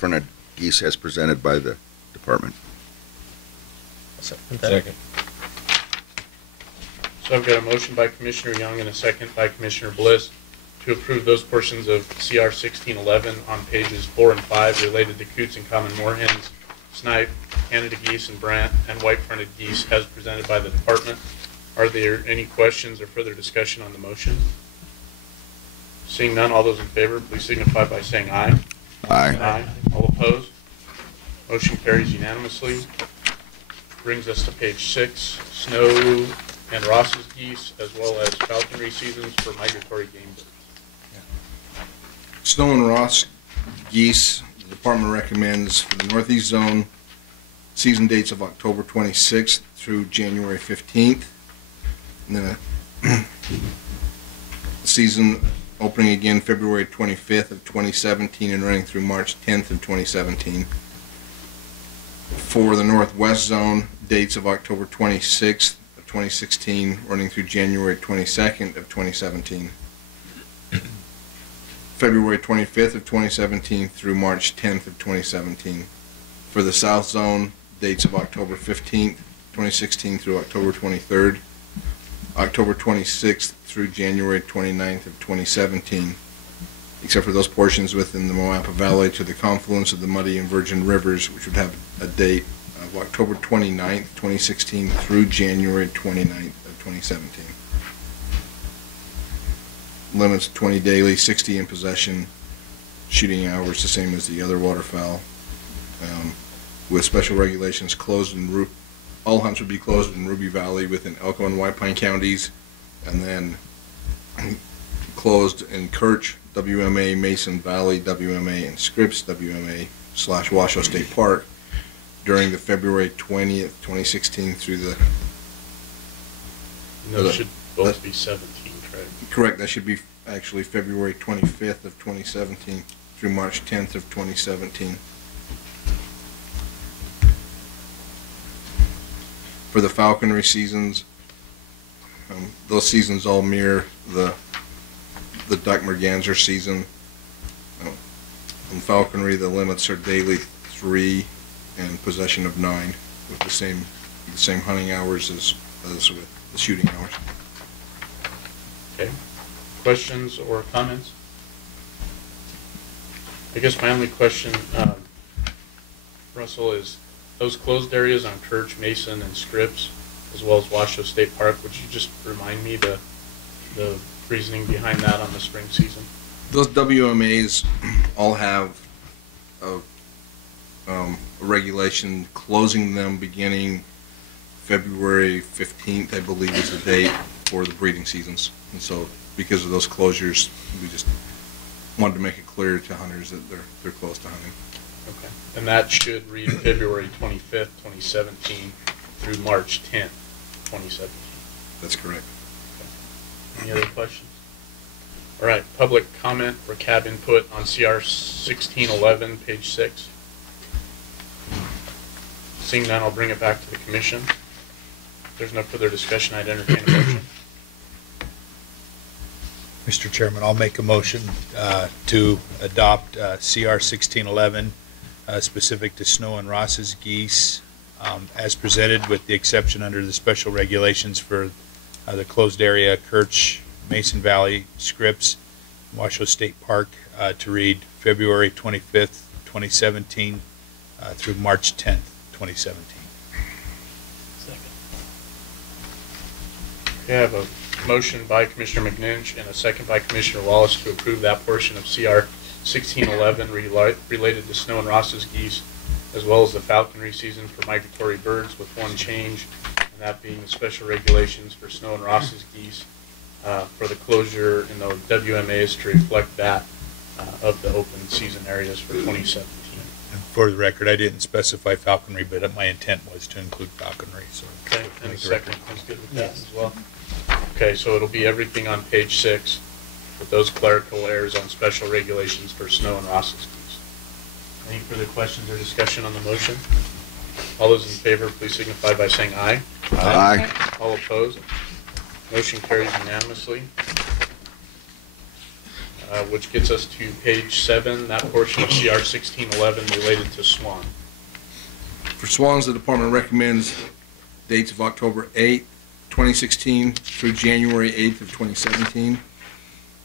white-fronted geese as presented by the department. Second. So I've got a motion by Commissioner Young and a second by Commissioner Bliss to approve those portions of CR 1611 on pages 4 and 5 related to coots and common moorhens, snipe, Canada geese, and brant, and white-fronted geese as presented by the department. Are there any questions or further discussion on the motion? Seeing none, all those in favor, please signify by saying aye. Aye. Aye. All opposed? Motion carries unanimously. Brings us to page 6, snow and Ross's geese, as well as falconry seasons for migratory game birds. Snow and Ross geese, the department recommends for the Northeast Zone season dates of October 26th through January 15th. And then a season opening again February 25th of 2017 and running through March 10th of 2017. For the Northwest Zone, dates of October 26th of 2016 running through January 22nd of 2017. February 25th of 2017 through March 10th of 2017. For the South Zone, dates of October 15th, 2016 through October 23rd, October 26th through January 29th of 2017, except for those portions within the Moapa Valley to the confluence of the Muddy and Virgin Rivers, which would have a date of October 29th, 2016 through January 29th of 2017. Limits 20 daily, 60 in possession, shooting hours the same as the other waterfowl, with special regulations closed in all hunts would be closed in Ruby Valley within Elko and White Pine counties, and then closed in Kirch, WMA, Mason Valley, WMA, and Scripps, WMA/Washoe State Park during the February 20th, 2016 through the... And those should both be 17, correct? Correct. That should be actually February 25th of 2017 through March 10th of 2017. For the falconry seasons, those seasons all mirror the duck merganser season. In falconry, the limits are daily 3 and possession of 9, with the same hunting hours as with the shooting hours. Okay. Questions or comments? I guess my only question, Russell, is those closed areas on Kirch, Mason, and Scripps, as well as Washoe State Park, would you just remind me the reasoning behind that on the spring season? Those WMAs all have a regulation closing them beginning February 15th, I believe, is the date for the breeding seasons. And so because of those closures, we just wanted to make it clear to hunters that they're close to hunting. Okay. And that should read February 25th, 2017 through March 10th, 2017. That's correct. Okay. Any other questions? All right. Public comment or cab input on CR 1611, page 6. Seeing none, I'll bring it back to the commission. If there's no further discussion, I'd entertain a motion. Mr. Chairman, I'll make a motion to adopt CR 1611 specific to Snow and Ross's geese as presented, with the exception under the special regulations for the closed area, Kirch, Mason Valley, Scripps, Washoe State Park, to read February 25th, 2017 through March 10th, 2017. Second. Okay, I have a motion by Commissioner McNinch and a second by Commissioner Wallace to approve that portion of CR 1611 related to Snow and Ross's geese, as well as the falconry season for migratory birds, with one change, and that being the special regulations for Snow and Ross's geese for the closure in the WMAs to reflect that of the open season areas for 2017. And for the record, I didn't specify falconry, but my intent was to include falconry. So okay, and the second is good with that as well. Okay, so it'll be everything on page 6 with those clerical errors on special regulations for Snow and Ross's geese. Any further questions or discussion on the motion? All those in favor, please signify by saying aye. Aye. All opposed? Motion carries unanimously. which gets us to page 7, that portion of CR 1611 related to Swan. For swans, the department recommends dates of October 8th, 2016 through January 8th of 2017.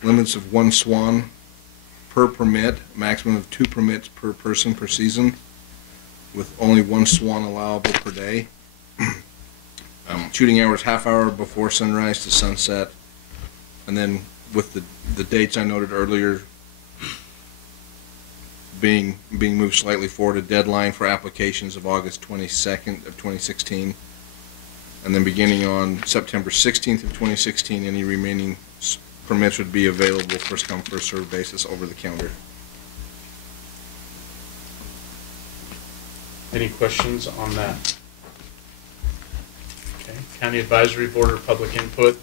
Limits of 1 swan per permit, maximum of 2 permits per person per season, with only 1 swan allowable per day. Shooting hours half hour before sunrise to sunset, and then with the dates I noted earlier being moved slightly forward, a deadline for applications of August 22nd of 2016, and then beginning on September 16th of 2016, any remaining permits would be available first come first served basis over the counter. Any questions on that? Okay, County Advisory Board or public input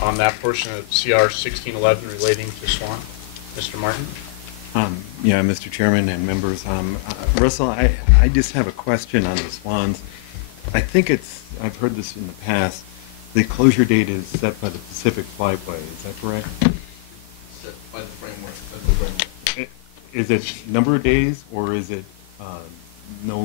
on that portion of CR 1611 relating to Swan? Mr. Martin? Yeah, Mr. Chairman and members. Russell, I just have a question on the swans. I think I've heard this in the past, the closure date is set by the Pacific Flyway, is that correct? Set by the framework. Is it number of days, or is it no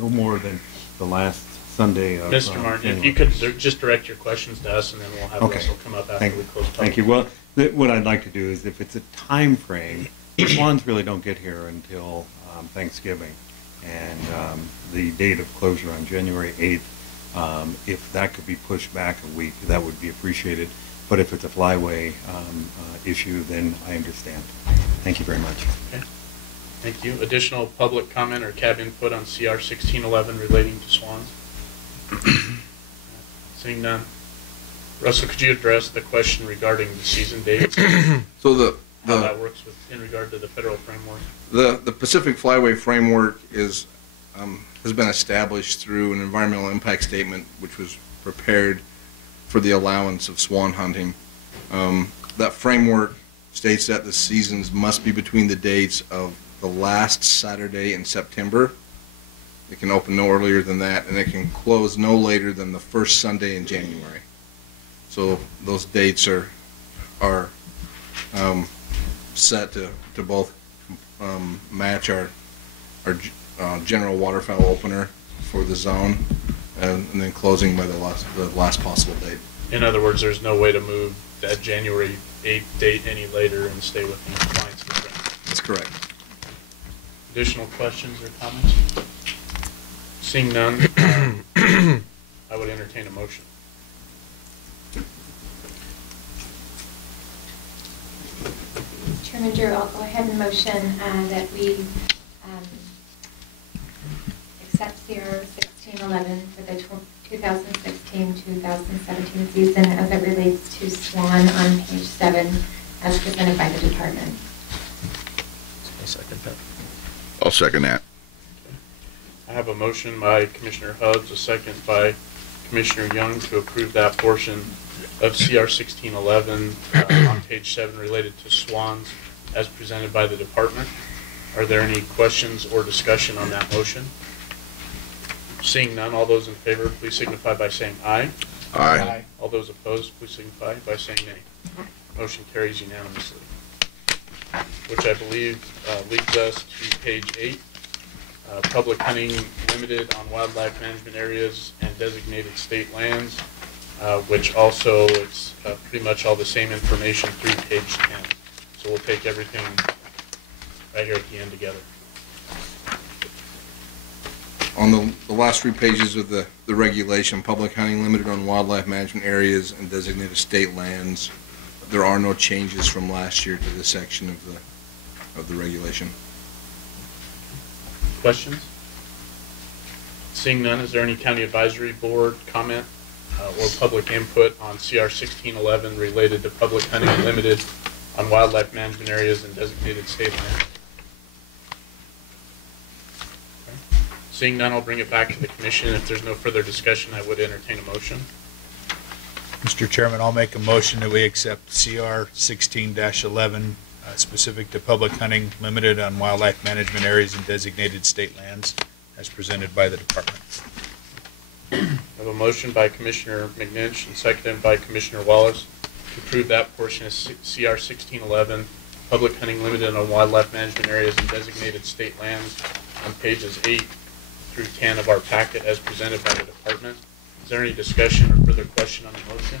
more than the last Sunday of Mr. Martin, if January? you could just direct your questions to us, and then we'll have Okay. Russell come up after Thank, we close public. thank you. Well, what I'd like to do is, if it's a time frame, the swans really don't get here until Thanksgiving, and the date of closure on January 8th, if that could be pushed back a week, that would be appreciated. But if it's a flyway issue, then I understand. Thank you very much. Okay. Thank you. Additional public comment or cab input on CR 1611 relating to swans? Seeing none. Russell, could you address the question regarding the season dates? So How that works in regard to the federal framework? the Pacific Flyway framework has been established through an environmental impact statement which was prepared for the allowance of swan hunting. That framework states that the seasons must be between the dates of the last Saturday in September. It can open no earlier than that, and it can close no later than the first Sunday in January. So those dates are set to both match our general waterfowl opener for the zone, and then closing by the last possible date. In other words, there's no way to move that January 8th date any later and stay within compliance with the framework. That's correct. Additional questions or comments? Seeing none, I would entertain a motion. Chairman Drew, I'll go ahead and motion that we accept CR 1611 for the 2016-2017 season as it relates to Swan on page 7 as presented by the department. I'll second that. I'll second that. I have a motion by Commissioner Hubbs, a second by Commissioner Young to approve that portion of CR 1611 on page 7 related to swans as presented by the department. Are there any questions or discussion on that motion? Seeing none, all those in favor, please signify by saying aye. Aye. All those opposed, please signify by saying nay. Motion carries unanimously. Which I believe leads us to page 8. Public hunting limited on wildlife management areas and designated state lands, which also it's pretty much all the same information through page 10. So we'll take everything right here at the end together. On the last 3 pages of the regulation, public hunting limited on wildlife management areas and designated state lands, there are no changes from last year to this section of the regulation. Questions? Seeing none, is there any county advisory board comment or public input on CR 1611 related to public hunting limited on wildlife management areas and designated state land? Okay. Seeing none, I'll bring it back to the commission. If there's no further discussion, I would entertain a motion. Mr. Chairman, I'll make a motion that we accept CR 16-11 specific to public hunting limited on wildlife management areas and designated state lands as presented by the department. I have a motion by Commissioner McNinch and seconded by Commissioner Wallace to approve that portion of CR 1611, public hunting limited on wildlife management areas and designated state lands on pages 8 through 10 of our packet as presented by the department. Is there any discussion or further question on the motion?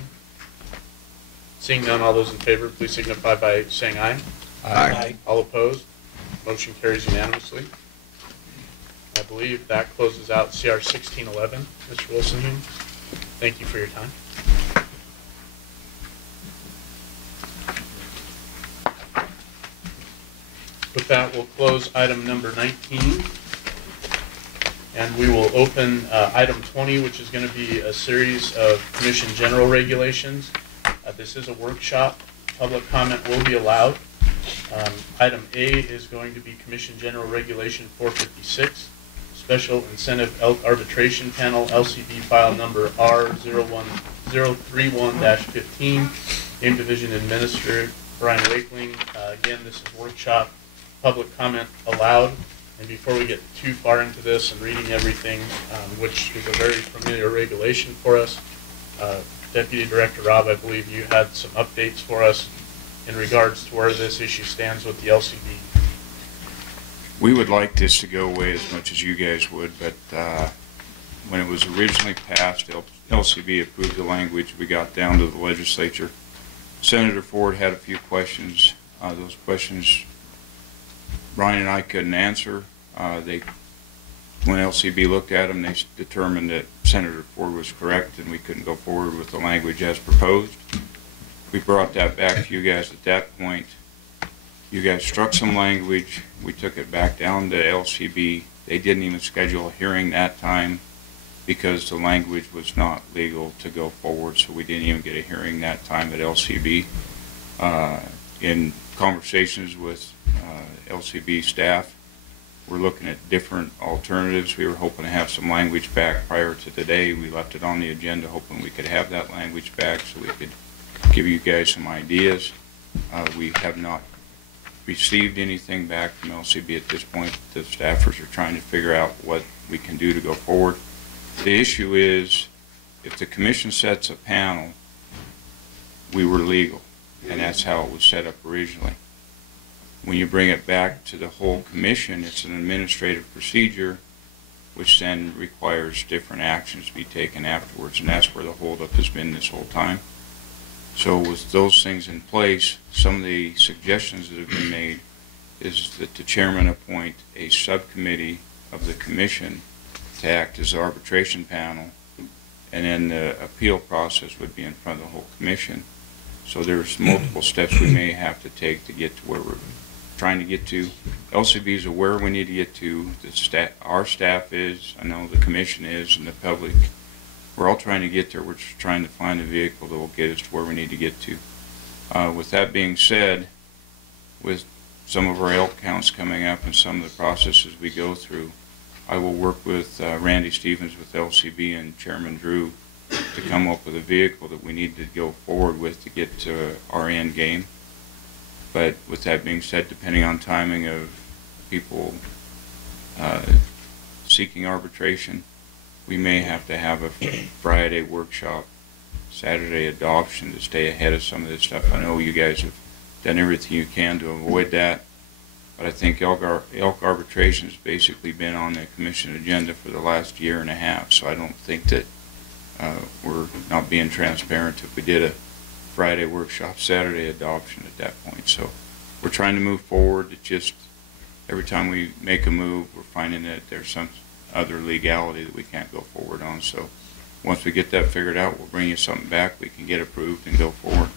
Seeing none, all those in favor, please signify by saying aye. Aye. All opposed? Motion carries unanimously. I believe that closes out CR 1611. Mr. Wilson, thank you for your time. With that, we'll close item number 19. And we will open item 20, which is going to be a series of Commission General Regulations. This is a workshop. Public comment will be allowed. Item A is going to be Commission General Regulation 456, Special Incentive Elk Arbitration Panel, LCB file number R031-15, Game Division Administrator Brian Wakeling. Again, this is workshop. Public comment allowed. And before we get too far into this and reading everything, which is a very familiar regulation for us, Deputy Director Rob, I believe you had some updates for us in regards to where this issue stands with the LCB. We would like this to go away as much as you guys would, but when it was originally passed, LCB approved the language. We got down to the legislature. Senator Ford had a few questions. Those questions Brian and I couldn't answer. When LCB looked at them, they determined that Senator Ford was correct and we couldn't go forward with the language as proposed. We brought that back to you guys at that point. You guys struck some language. We took it back down to LCB. They didn't even schedule a hearing that time because the language was not legal to go forward, so we didn't even get a hearing that time at LCB. In conversations with LCB staff, we're looking at different alternatives. We were hoping to have some language back prior to today. We left it on the agenda hoping we could have that language back so we could give you guys some ideas. We have not received anything back from LCB at this point. The staffers are trying to figure out what we can do to go forward. The issue is, if the commission sets a panel, we were legal, and that's how it was set up originally. When you bring it back to the whole commission, it's an administrative procedure which then requires different actions to be taken afterwards, and that's where the holdup has been this whole time. So with those things in place, some of the suggestions that have been made is that the chairman appoint a subcommittee of the commission to act as the arbitration panel, and then the appeal process would be in front of the whole commission. So there's multiple steps we may have to take to get to where we're trying to get to. LCB is aware we need to get to. Our staff is, I know the commission is, and the public. We're all trying to get there. We're just trying to find a vehicle that will get us to where we need to get to. With that being said, with some of our elk counts coming up and some of the processes we go through, I will work with Randy Stevens with LCB and Chairman Drew to come up with a vehicle that we need to go forward with to get to our end game. But with that being said, depending on timing of people seeking arbitration, we may have to have a Friday workshop, Saturday adoption to stay ahead of some of this stuff. I know you guys have done everything you can to avoid that, but I think elk arbitration has basically been on the commission agenda for the last year and a half, so I don't think that we're not being transparent if we did a Friday workshop, Saturday adoption at that point. So we're trying to move forward. It's just every time we make a move, we're finding that there's some other legality that we can't go forward on. So once we get that figured out, we'll bring you something back we can get approved and go forward.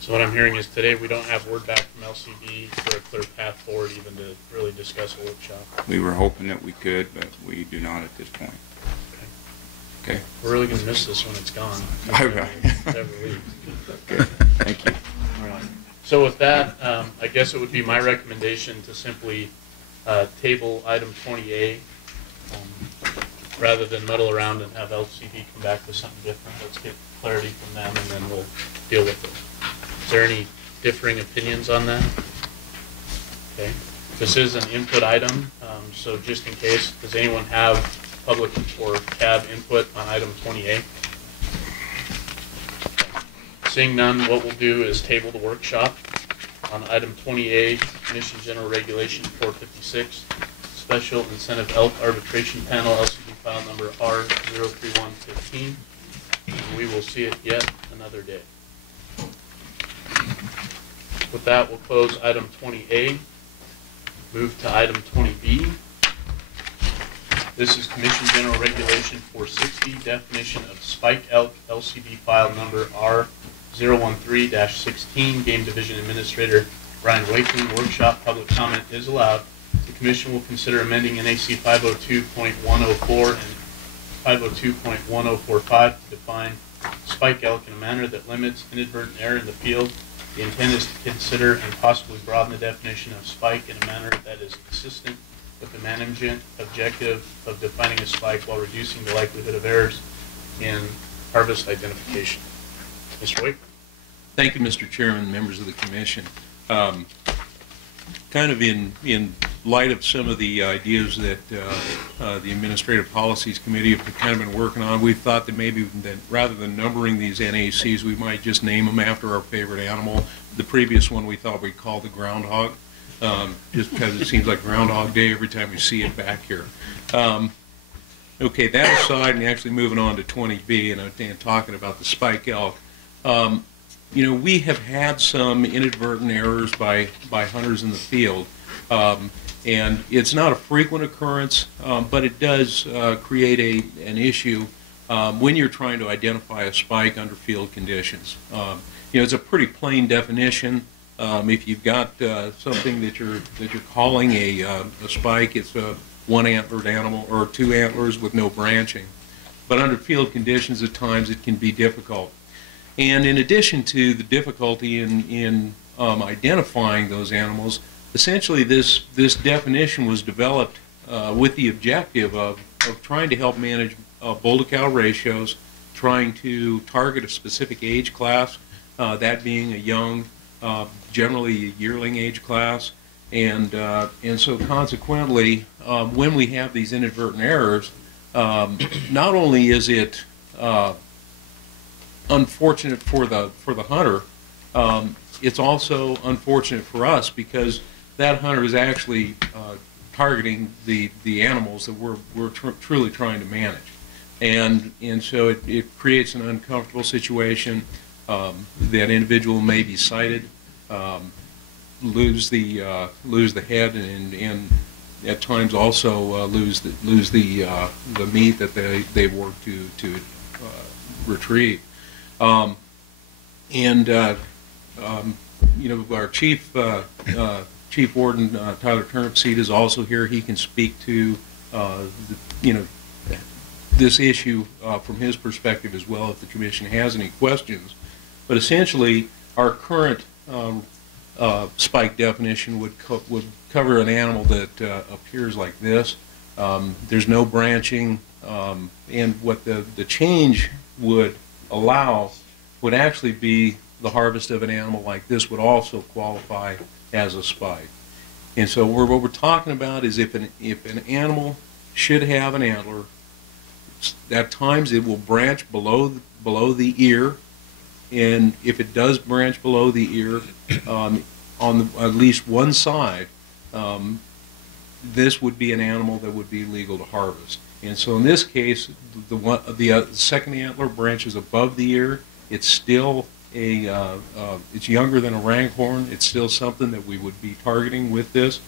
So what I'm hearing is today we don't have word back from LCB for a clear path forward even to really discuss a workshop. We were hoping that we could, but we do not at this point. Okay. We're really going to miss this when it's gone. All right. Never leaves. Okay. Thank you. All right. So with that, I guess it would be my recommendation to simply table item 20A rather than muddle around and have LCB come back with something different. Let's get clarity from them and then we'll deal with it. Is there any differing opinions on that? Okay. This is an input item, so just in case, does anyone have public or CAB input on item 20A? Seeing none, what we'll do is table the workshop on item 20A, Commission General Regulation 456, Special Incentive Elk Arbitration Panel, LCD file number R03115, and we will see it yet another day. With that, we'll close item 20A, move to item 20B. This is Commission General Regulation 460, definition of spike elk, LCD file number R013-16, Game Division Administrator Brian Wakeling. Workshop public comment is allowed. The Commission will consider amending NAC 502.104 and 502.1045 to define spike elk in a manner that limits inadvertent error in the field. The intent is to consider and possibly broaden the definition of spike in a manner that is consistent with the management objective of defining a spike while reducing the likelihood of errors in harvest identification. Mr. Wake. Thank you, Mr. Chairman, members of the Commission. Kind of in light of some of the ideas that the Administrative Policies Committee have kind of been working on, we've thought that maybe that rather than numbering these NACs, we might just name them after our favorite animal. The previous one we thought we'd call the groundhog, just because it seems like Groundhog Day every time we see it back here. Okay, that aside, and actually moving on to 20B and talking about the spike elk. You know, we have had some inadvertent errors by hunters in the field, and it's not a frequent occurrence, but it does create an issue when you're trying to identify a spike under field conditions. You know, it's a pretty plain definition. If you've got something that you're calling a spike, it's a one-antlered animal or two antlers with no branching. But under field conditions, at times it can be difficult. And in addition to the difficulty in identifying those animals, essentially this definition was developed with the objective of trying to help manage bull-to-cow ratios, trying to target a specific age class, that being a young, generally a yearling age class, and so consequently, when we have these inadvertent errors, not only is it unfortunate for the hunter, it's also unfortunate for us because that hunter is actually targeting the animals that we're truly trying to manage, and so it creates an uncomfortable situation. That individual may be sighted, lose the head, and at times also lose the meat that they work to retrieve. You know, our chief warden Tyler Turnipseed is also here. He can speak to this issue from his perspective as well if the Commission has any questions. But essentially, our current spike definition would cover an animal that appears like this. There's no branching, and what the change would allow would actually be the harvest of an animal like this would also qualify as a spike. And so what we're talking about is if an animal should have an antler, at times it will branch below the ear, and if it does branch below the ear on at least one side, this would be an animal that would be legal to harvest. And so in this case, the second antler branches above the ear. It's still it's younger than a rankhorn. It's still something that we would be targeting with this.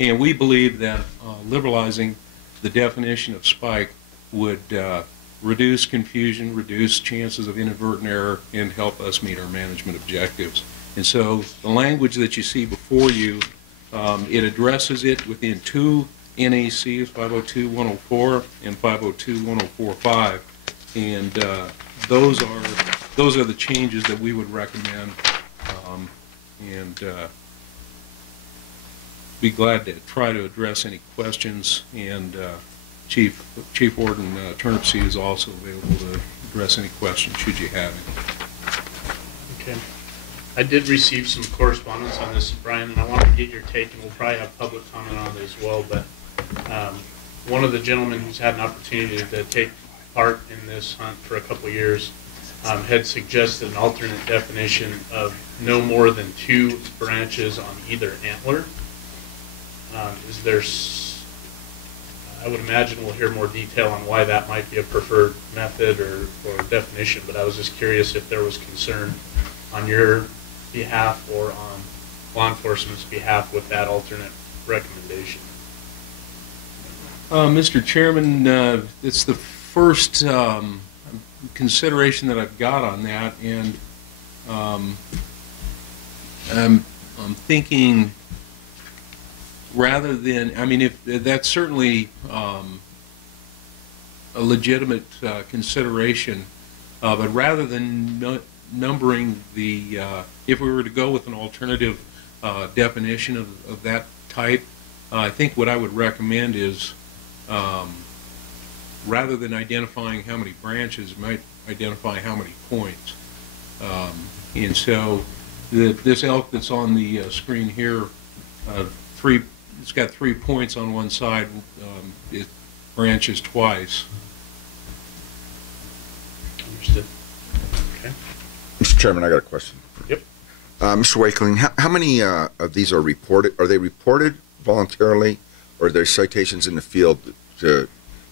And we believe that liberalizing the definition of spike would reduce confusion, reduce chances of inadvertent error, and help us meet our management objectives. And so the language that you see before you, it addresses it within two NACs, 502.104 and 502.145, and those are the changes that we would recommend, and be glad to try to address any questions. And Chief Warden Turnipseed is also available to address any questions should you have any. Okay. I did receive some correspondence on this, Brian, and I want to get your take, and we'll probably have public comment on it as well. But one of the gentlemen who's had an opportunity to take part in this hunt for a couple of years had suggested an alternate definition of no more than 2 branches on either antler. Is there, I would imagine we'll hear more detail on why that might be a preferred method or definition, but I was just curious if there was concern on your behalf or on law enforcement's behalf with that alternate recommendation. Mr. Chairman, it's the first consideration that I've got on that, and I'm thinking rather than, I mean, if that's certainly a legitimate consideration, but rather than numbering the, if we were to go with an alternative definition of that type, I think what I would recommend is rather than identifying how many branches, might identify how many points. And so this elk that's on the screen here, it's got 3 points on one side. It branches twice. Understood. Okay. Mr. Chairman, I got a question. Yep. Mr. Wakeling, how many of these are reported? Are they reported voluntarily, or are there citations in the field to?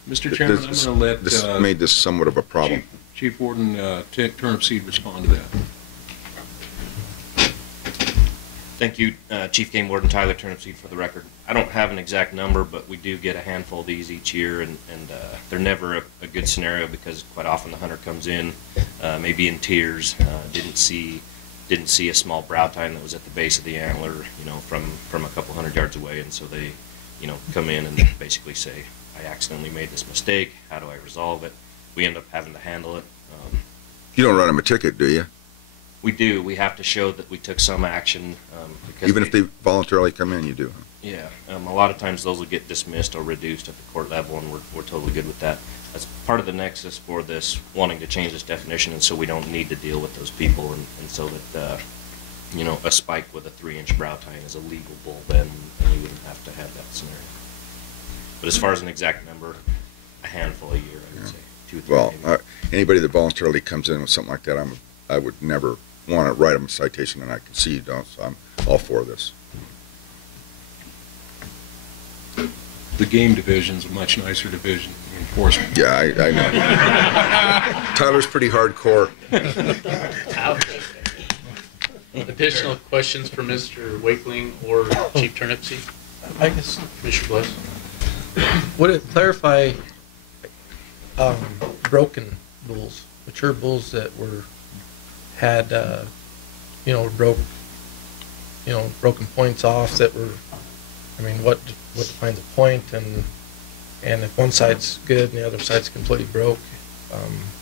Mr. Chairman, I'm going to let this made this somewhat of a problem. Chief Warden Turnipseed respond to that. Thank you, Chief Game Warden Tyler Turnipseed, for the record. I don't have an exact number, but we do get a handful of these each year, and they're never a good scenario because quite often the hunter comes in, maybe in tears, didn't see a small brow tine that was at the base of the antler, you know, from a couple 100 yards away, and so they, you know, come in and basically say, I accidentally made this mistake. How do I resolve it? We end up having to handle it. You don't run them a ticket, do you? We do. We have to show that we took some action. Because even if they voluntarily come in, you do. Yeah. A lot of times those will get dismissed or reduced at the court level, and we're totally good with that. That's part of the nexus for this wanting to change this definition, and so we don't need to deal with those people, and so that you know, a spike with a 3-inch brow tine is a legal bull, then and we wouldn't have to have that scenario. But as far as an exact number, a handful a year, I would say. 2 or 3 Well, maybe. anybody that voluntarily comes in with something like that, I would never want to write them a citation, and I can see you don't, so I'm all for this. The game division's a much nicer division than enforcement. Yeah, I know. Tyler's pretty hardcore. Additional questions for Mr. Wakeling or Chief Turnipseed? I guess, Commissioner Bliss? would it clarify broken bulls, mature bulls that had you know, broken points off that were, I mean, what defines a point, and if one side's good and the other side's completely broke,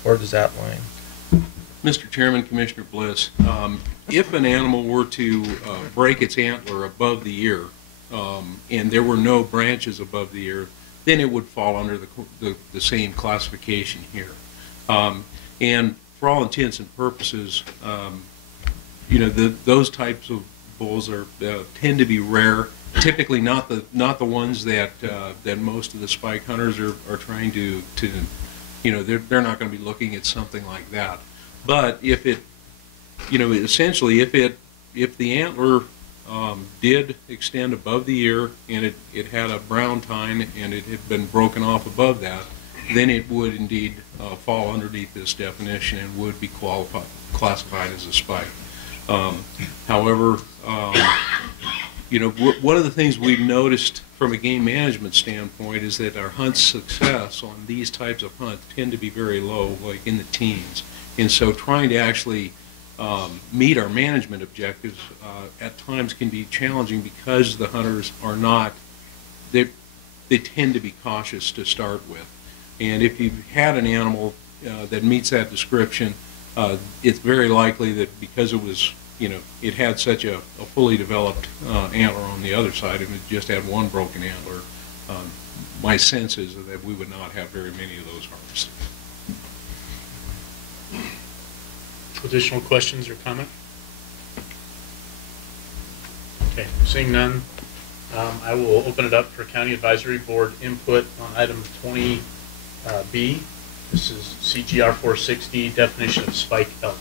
where does that line? Mr. Chairman, Commissioner Bliss, if an animal were to break its antler above the ear, and there were no branches above the ear, then it would fall under the same classification here. And for all intents and purposes, you know, those types of bulls tend to be rare. Typically, not the ones that most of the spike hunters are trying to you know, they're not going to be looking at something like that. But if it, you know, essentially if the antler did extend above the ear and it had a brown tine and it had been broken off above that, then it would indeed fall underneath this definition and would be classified as a spike. However, you know, one of the things we've noticed from a game management standpoint is that our hunt success on these types of hunts tend to be very low, like in the teens. And so trying to actually meet our management objectives at times can be challenging because the hunters are not, they tend to be cautious to start with. And if you've had an animal that meets that description, it's very likely that because it was, you know, it had such a fully developed antler on the other side, and it just had one broken antler, my sense is that we would not have very many of those harvested. Additional questions or comment? Okay, seeing none, I will open it up for County Advisory Board input on item 20B. This is CGR 460, definition of spike elk.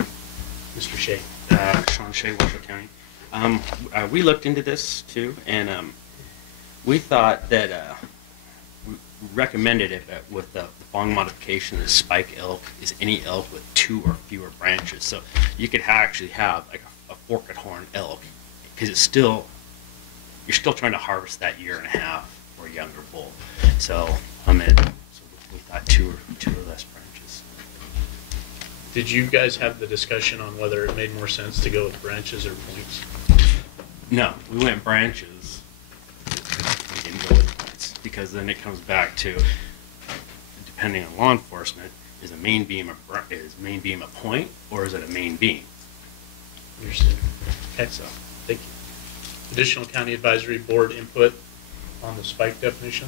Mr. Shea. Sean Shea, Washoe County. We looked into this too, and we thought that we recommended it with the following modification: the spike elk is any elk with 2 or fewer branches. So you could actually have like a forked horn elk, because it's still, you're still trying to harvest that 1.5 year or younger bull. So we thought two or less branches. Did you guys have the discussion on whether it made more sense to go with branches or points? No, we went branches. We didn't go with points, because then it comes back to, depending on law enforcement, is a main beam a point, or is it a main beam? Understood. Okay, so thank you. Additional county advisory board input on the spike definition.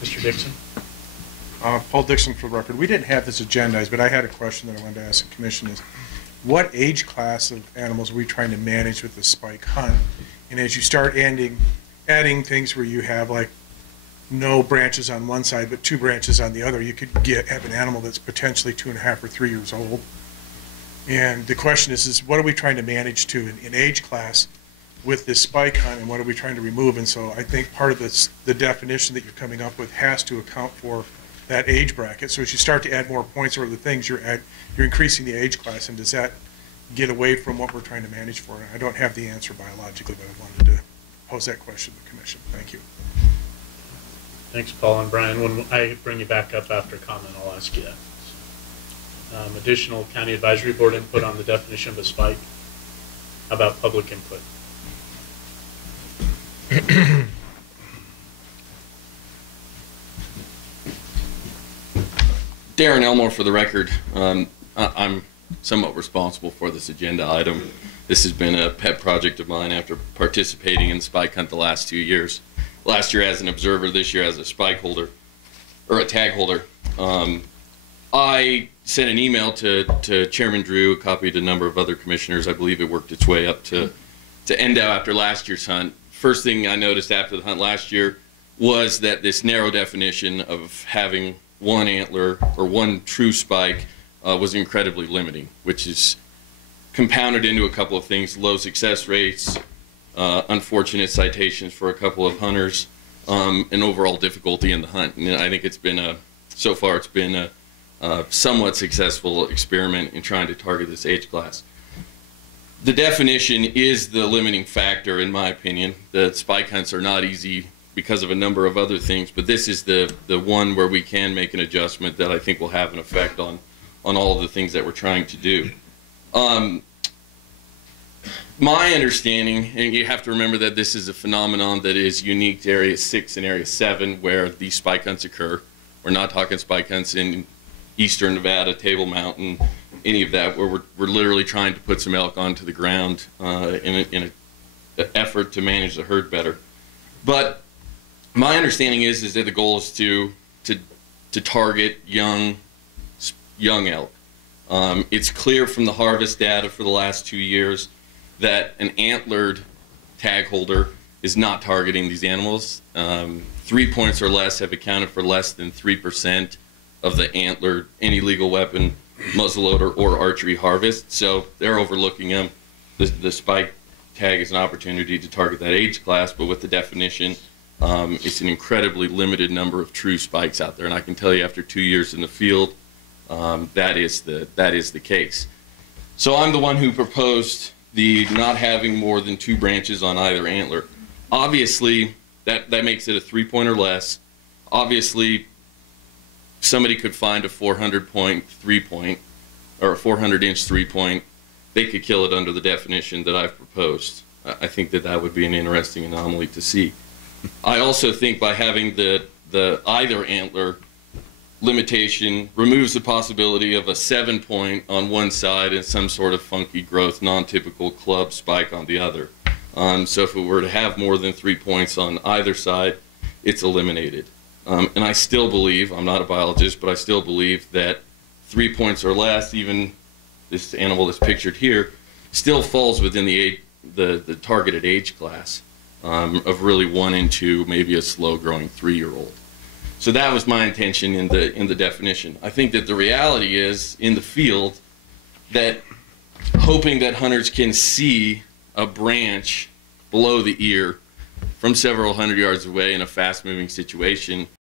Mr. Dixon. Paul Dixon for the record. We didn't have this agendized, but I had a question that I wanted to ask the commission is, what age class of animals are we trying to manage with the spike hunt? And as you start adding things where you have like no branches on one side but 2 branches on the other, you could have an animal that's potentially 2.5 or 3 years old. And the question is what are we trying to manage to in age class with this spike hunt, and what are we trying to remove? And so I think part of the definition that you're coming up with has to account for that age bracket. So as you start to add more points or other things, you're increasing the age class, and does that get away from what we're trying to manage for? I don't have the answer biologically, but I wanted to pose that question to the commission. Thank you. Thanks, Paul. And Brian, when I bring you back up after comment, I'll ask you that. Additional county advisory board input on the definition of a spike. How about public input? Darren Elmore for the record. I'm somewhat responsible for this agenda item. This has been a pet project of mine after participating in the spike hunt the last 2 years. Last year as an observer, this year as a spike holder, or a tag holder. I sent an email to Chairman Drew, copied a number of other commissioners. I believe it worked its way up to NDOW after last year's hunt. First thing I noticed after the hunt last year was that this narrow definition of having one antler or one true spike was incredibly limiting, which is compounded into a couple of things: low success rates, unfortunate citations for a couple of hunters, and overall difficulty in the hunt. And I think it's been so far it's been a somewhat successful experiment in trying to target this age class. The definition is the limiting factor, in my opinion. The spike hunts are not easy because of a number of other things, but this is the one where we can make an adjustment that I think will have an effect on all of the things that we're trying to do. My understanding, and you have to remember that this is a phenomenon that is unique to Area 6 and Area 7 where these spike hunts occur. We're not talking spike hunts in eastern Nevada, Table Mountain, any of that, where we're literally trying to put some elk onto the ground in an effort to manage the herd better. But my understanding is that the goal is to target young elk. It's clear from the harvest data for the last 2 years that an antlered tag holder is not targeting these animals. 3 points or less have accounted for less than 3% of the antlered, any legal weapon, muzzleloader, or archery harvest. So they're overlooking them. The spike tag is an opportunity to target that age class, but with the definition, it's an incredibly limited number of true spikes out there. And I can tell you, after 2 years in the field, that is the case. So I'm the one who proposed the not having more than 2 branches on either antler. Obviously, that makes it a 3-point or less. Obviously, somebody could find a 400-point 3-point or a 400-inch 3-point. They could kill it under the definition that I've proposed. I think that would be an interesting anomaly to see. I also think by having the either antler limitation removes the possibility of a 7-point on one side and some sort of funky growth, non-typical club spike on the other. So if it were to have more than 3 points on either side, it's eliminated. And I still believe, I'm not a biologist, but I still believe that 3 points or less, even this animal that's pictured here, still falls within the targeted age class of really 1 and 2, maybe a slow-growing 3-year-old. So that was my intention in the definition. I think that the reality is in the field that hoping that hunters can see a branch below the ear from several hundred yards away in a fast-moving situation